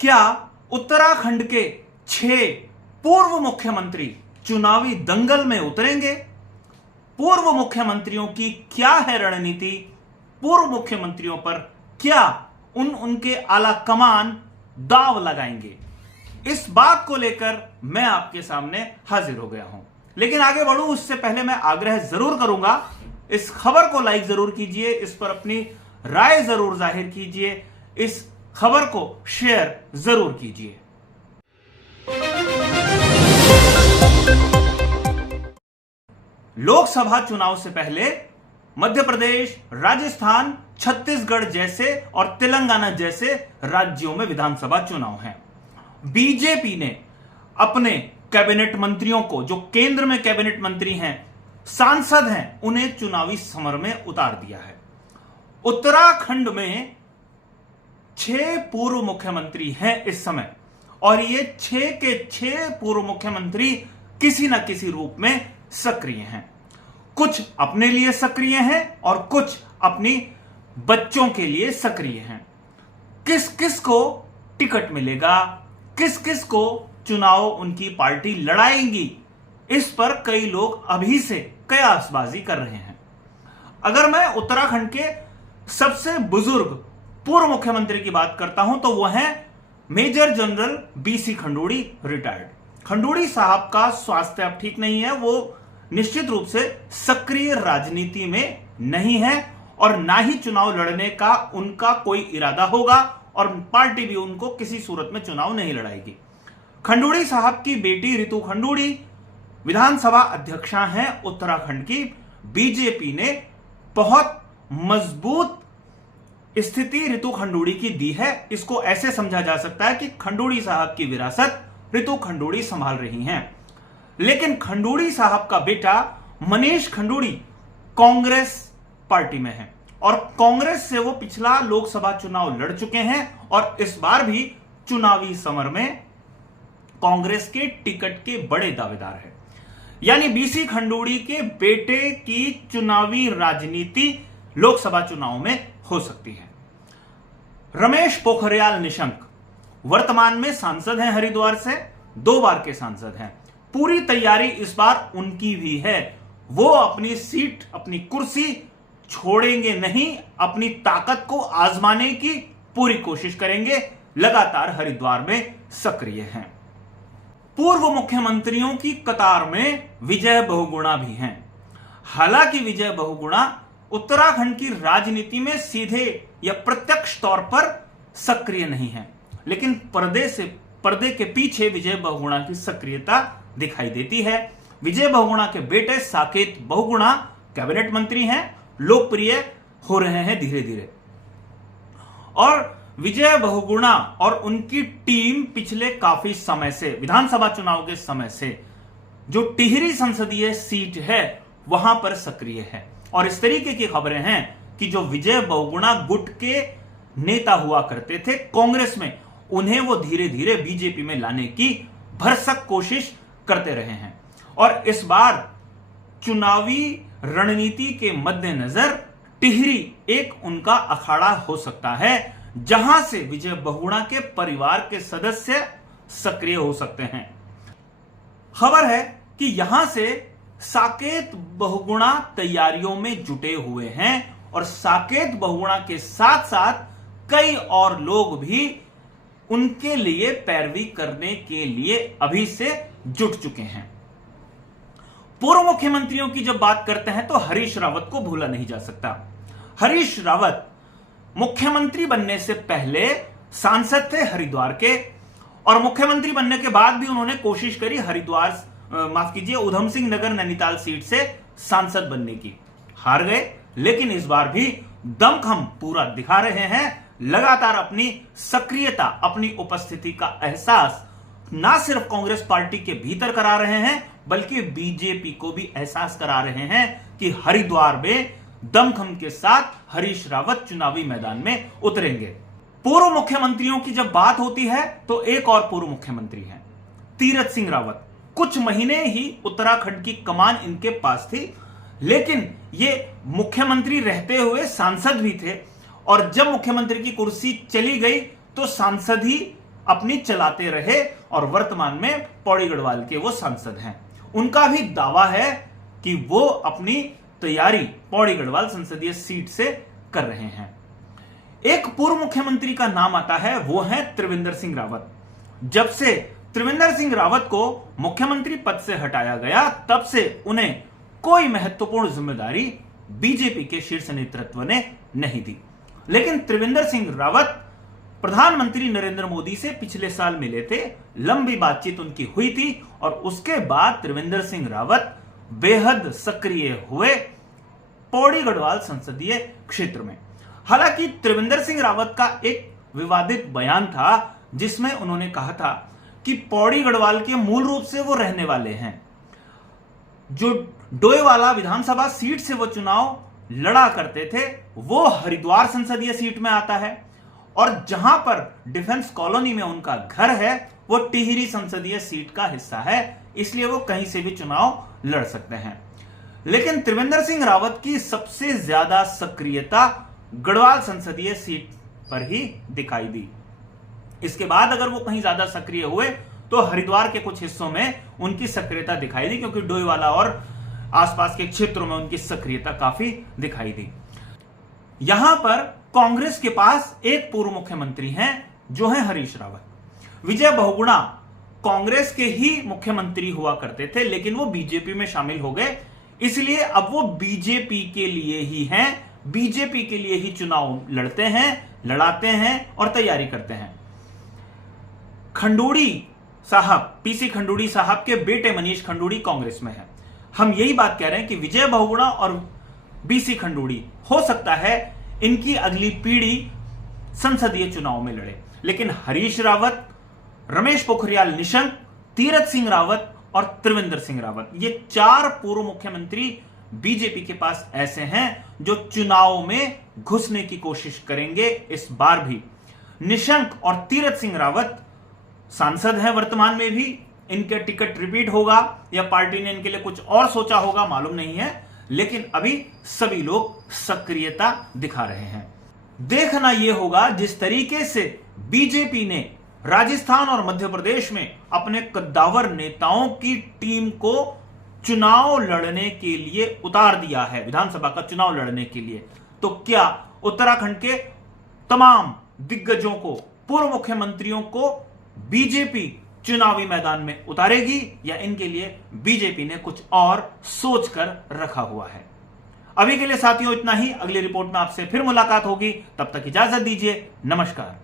क्या उत्तराखंड के 6 पूर्व मुख्यमंत्री चुनावी दंगल में उतरेंगे? पूर्व मुख्यमंत्रियों की क्या है रणनीति? पूर्व मुख्यमंत्रियों पर क्या उनके आला कमान दांव लगाएंगे? इस बात को लेकर मैं आपके सामने हाजिर हो गया हूं। लेकिन आगे बढ़ूं उससे पहले मैं आग्रह जरूर करूंगा, इस खबर को लाइक जरूर कीजिए, इस पर अपनी राय जरूर जाहिर कीजिए, इस खबर को शेयर जरूर कीजिए। लोकसभा चुनाव से पहले मध्य प्रदेश, राजस्थान, छत्तीसगढ़ जैसे और तेलंगाना जैसे राज्यों में विधानसभा चुनाव हैं। बीजेपी ने अपने कैबिनेट मंत्रियों को, जो केंद्र में कैबिनेट मंत्री हैं, सांसद हैं, उन्हें चुनावी समर में उतार दिया है। उत्तराखंड में 6 पूर्व मुख्यमंत्री हैं इस समय, और ये 6 के 6 पूर्व मुख्यमंत्री किसी न किसी रूप में सक्रिय हैं। कुछ अपने लिए सक्रिय हैं और कुछ अपनी बच्चों के लिए सक्रिय हैं। किस किस को टिकट मिलेगा, किस किस को चुनाव उनकी पार्टी लड़ाएगी, इस पर कई लोग अभी से कयासबाजी कर रहे हैं। अगर मैं उत्तराखंड के सबसे बुजुर्ग पूर्व मुख्यमंत्री की बात करता हूं तो वह है major general BC Khanduri, retired. Khanduri साहब का स्वास्थ्य अब ठीक नहीं है, वो निश्चित रूप से सक्रिय राजनीति में नहीं है और ना ही चुनाव लड़ने का उनका कोई इरादा होगा, और पार्टी भी उनको किसी सूरत में चुनाव नहीं लड़ाएगी। खंडूड़ी साहब की बेटी रितु खंडूड़ी विधानसभा अध्यक्षा हैं उत्तराखंड की। बीजेपी ने बहुत मजबूत स्थिति रितु खंडूड़ी की दी है। इसको ऐसे समझा जा सकता है कि खंडूड़ी साहब की विरासत रितु खंडूड़ी संभाल रही हैं। लेकिन खंडूड़ी साहब का बेटा मनीष खंडूड़ी कांग्रेस पार्टी में है और कांग्रेस से वो पिछला लोकसभा चुनाव लड़ चुके हैं और इस बार भी चुनावी समर में कांग्रेस के टिकट के बड़े दावेदार हैं। यानी बीसी खंडूड़ी के बेटे की चुनावी राजनीति लोकसभा चुनाव में हो सकती है। रमेश पोखरियाल निशंक वर्तमान में सांसद हैं, हरिद्वार से 2 बार के सांसद हैं। पूरी तैयारी इस बार उनकी भी है। वो अपनी सीट, अपनी कुर्सी छोड़ेंगे नहीं, अपनी ताकत को आजमाने की पूरी कोशिश करेंगे। लगातार हरिद्वार में सक्रिय हैं। पूर्व मुख्यमंत्रियों की कतार में विजय बहुगुणा भी हैं। हालांकि विजय बहुगुणा उत्तराखंड की राजनीति में सीधे या प्रत्यक्ष तौर पर सक्रिय नहीं है, लेकिन पर्दे के पीछे विजय बहुगुणा की सक्रियता दिखाई देती है। विजय बहुगुणा के बेटे साकेत बहुगुणा कैबिनेट मंत्री हैं, लोकप्रिय हो रहे हैं धीरे धीरे। और विजय बहुगुणा और उनकी टीम पिछले काफी समय से, विधानसभा चुनाव के समय से, जो टिहरी संसदीय सीट है वहां पर सक्रिय है। और इस तरीके की खबरें हैं कि जो विजय बहुगुणा गुट के नेता हुआ करते थे कांग्रेस में, उन्हें वो धीरे धीरे बीजेपी में लाने की भरसक कोशिश करते रहे हैं। और इस बार चुनावी रणनीति के मद्देनजर टिहरी एक उनका अखाड़ा हो सकता है, जहां से विजय बहुगुणा के परिवार के सदस्य सक्रिय हो सकते हैं। खबर है कि यहां से साकेत बहुगुणा तैयारियों में जुटे हुए हैं और साकेत बहुगुणा के साथ साथ कई और लोग भी उनके लिए पैरवी करने के लिए अभी से जुट चुके हैं। पूर्व मुख्यमंत्रियों की जब बात करते हैं तो हरीश रावत को भूला नहीं जा सकता। हरीश रावत मुख्यमंत्री बनने से पहले सांसद थे हरिद्वार के, और मुख्यमंत्री बनने के बाद भी उन्होंने कोशिश करी हरिद्वार, माफ कीजिए, उधम सिंह नगर नैनीताल सीट से सांसद बनने की। हार गए, लेकिन इस बार भी दमखम पूरा दिखा रहे हैं। लगातार अपनी सक्रियता, अपनी उपस्थिति का एहसास ना सिर्फ कांग्रेस पार्टी के भीतर करा रहे हैं, बल्कि बीजेपी को भी एहसास करा रहे हैं कि हरिद्वार में दमखम के साथ हरीश रावत चुनावी मैदान में उतरेंगे। पूर्व मुख्यमंत्रियों की जब बात होती है तो एक और पूर्व मुख्यमंत्री हैं, तीरथ सिंह रावत। कुछ महीने ही उत्तराखंड की कमान इनके पास थी, लेकिन ये मुख्यमंत्री रहते हुए सांसद भी थे, और जब मुख्यमंत्री की कुर्सी चली गई तो सांसद ही अपनी चलाते रहे और वर्तमान में पौड़ी गढ़वाल के वो सांसद हैं। उनका भी दावा है कि वो अपनी तैयारी पौड़ी गढ़वाल संसदीय सीट से कर रहे हैं। एक पूर्व मुख्यमंत्री का नाम आता है, वो है त्रिवेंद्र सिंह रावत। जब से त्रिवेंद्र सिंह रावत को मुख्यमंत्री पद से हटाया गया, तब से उन्हें कोई महत्वपूर्ण जिम्मेदारी बीजेपी के शीर्ष नेतृत्व ने नहीं दी। लेकिन त्रिवेंद्र सिंह रावत प्रधानमंत्री नरेंद्र मोदी से पिछले साल मिले थे, लंबी बातचीत उनकी हुई थी और उसके बाद त्रिवेंद्र सिंह रावत बेहद सक्रिय हुए पौड़ी गढ़वाल संसदीय क्षेत्र में। हालांकि त्रिवेंद्र सिंह रावत का एक विवादित बयान था जिसमें उन्होंने कहा था कि पौड़ी गढ़वाल के मूल रूप से वो रहने वाले हैं। जो डोईवाला विधानसभा सीट से वो चुनाव लड़ा करते थे वो हरिद्वार संसदीय सीट में आता है और जहां पर डिफेंस कॉलोनी में उनका घर है वो टिहरी संसदीय सीट का हिस्सा है, इसलिए वो कहीं से भी चुनाव लड़ सकते हैं। लेकिन त्रिवेंद्र सिंह रावत की सबसे ज्यादा सक्रियता गढ़वाल संसदीय सीट पर ही दिखाई दी। इसके बाद अगर वो कहीं ज्यादा सक्रिय हुए तो हरिद्वार के कुछ हिस्सों में उनकी सक्रियता दिखाई दी, क्योंकि डोईवाला और आसपास के क्षेत्रों में उनकी सक्रियता काफी दिखाई दी। यहां पर कांग्रेस के पास एक पूर्व मुख्यमंत्री हैं जो हैं हरीश रावत। विजय बहुगुणा कांग्रेस के ही मुख्यमंत्री हुआ करते थे, लेकिन वो बीजेपी में शामिल हो गए, इसलिए अब वो बीजेपी के लिए ही हैं, बीजेपी के लिए ही चुनाव लड़ते हैं, लड़ाते हैं और तैयारी करते हैं। खंडूड़ी साहब, पीसी खंडूड़ी साहब के बेटे मनीष खंडूड़ी कांग्रेस में है। हम यही बात कह रहे हैं कि विजय बहुगुणा और बीसी खंडूड़ी हो सकता है इनकी अगली पीढ़ी संसदीय चुनाव में लड़े, लेकिन हरीश रावत, रमेश पोखरियाल निशंक, तीरथ सिंह रावत और त्रिवेंद्र सिंह रावत, ये चार पूर्व मुख्यमंत्री बीजेपी के पास ऐसे हैं जो चुनाव में घुसने की कोशिश करेंगे इस बार भी। निशंक और तीरथ सिंह रावत सांसद हैं वर्तमान में भी, इनके टिकट रिपीट होगा या पार्टी ने इनके लिए कुछ और सोचा होगा मालूम नहीं है, लेकिन अभी सभी लोग सक्रियता दिखा रहे हैं। देखना यह होगा जिस तरीके से बीजेपी ने राजस्थान और मध्य प्रदेश में अपने कद्दावर नेताओं की टीम को चुनाव लड़ने के लिए उतार दिया है, विधानसभा का चुनाव लड़ने के लिए, तो क्या उत्तराखंड के तमाम दिग्गजों को, पूर्व मुख्यमंत्रियों को बीजेपी चुनावी मैदान में उतारेगी या इनके लिए बीजेपी ने कुछ और सोचकर रखा हुआ है। अभी के लिए साथियों इतना ही। अगली रिपोर्ट में आपसे फिर मुलाकात होगी, तब तक इजाजत दीजिए। नमस्कार।